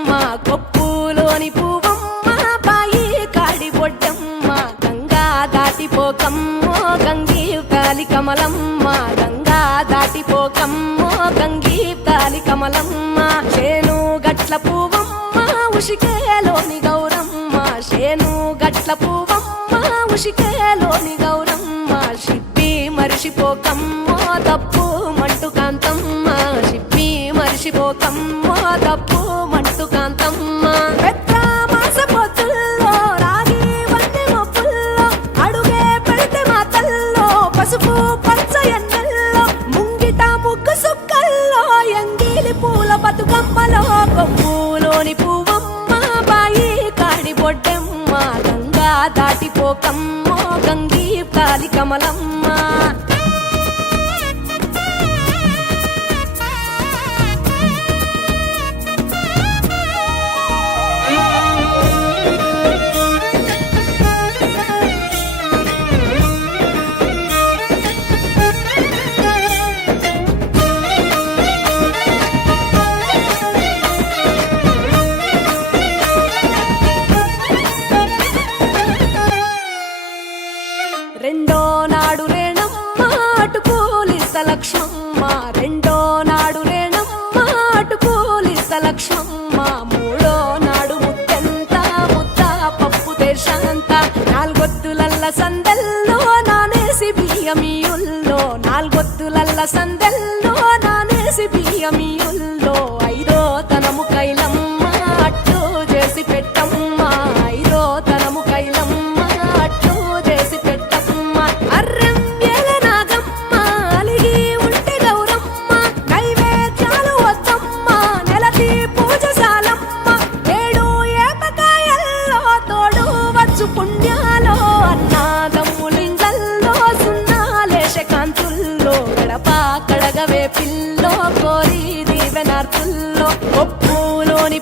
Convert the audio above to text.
బొడ్డమ్మ కొప్పులోని పువ్వమ్మ బాయి కాడి బొడ్డమ్మ గంగా దాటిపోకమ్మో గంగీ కాలి కమలమ్మ గంగా దాటిపోకమ్మో గంగీ కాలి కమలమ్మ చేను గట్ల పువ్వమ్మ ఉషికేలోని గౌరమ్మ చేను గట్ల పువ్వమ్మ ఉషికేలోని గౌరమ్మ షిప్పి మరిషిపోకమ్మో తప్పు మంటు కాంతమ్మ షిప్పి మరిషిపోకమ్మో తప్పు మంటు కాంతమ్మ పెద్ద మాస పొత్తుల్లో రాగి వన్నె మొప్పుల్లో అడుగే పెడితే మాతల్లో పసుపు పచ్చ ఎన్నెల్లో ముంగిట ముగ్గు సుక్కల్లో ఎంగిలి పూల బతుకమ్మలో కొమ్ములోని పువ్వమ్మ బాయి కాడి బొడ్డమ్మ గంగా దాటిపోకమ్మో గంగీ కాలి కమలమ్మ రెండో నాడు రేణమ్మ అటుకూలిస్త లక్ష్మమ్మ రెండో నాడు రేణమ్మ అటుకూలిస్త లక్ష్మమ్మ మూడో నాడు ముత్తెంత ముద్ద పప్పు దేశంత నాలుగొత్తులల్ల సందెల్లో నానేసి బియ్యమియుల్లో నాలుగొత్తులల్ల సందెల్లో నానేసి బియ్యమియుల్లో ఐదో తనము కైలమ్మ అట్టు చేసి పెట్టమ్మ ఐదో తనము కైలమ్మ అట్టు చేసి పెట్టమ్మ అర్రం ఏల నాగమ్మ అలిగి ఉంటే గౌరమ్మ నైవేద్యాలు వద్దమ్మ నెలకి పూజశాలమ్మ ఏడు ఏపకాయల్లో తోడు వచ్చు పుణ్యాలో అన్నాదమ్ములింగల్లో సున్నాలేశ కాంతుల్లో గడప కడగవే పిల్లో కోరి దీవెనార్తుల్లో ఒప్పులోని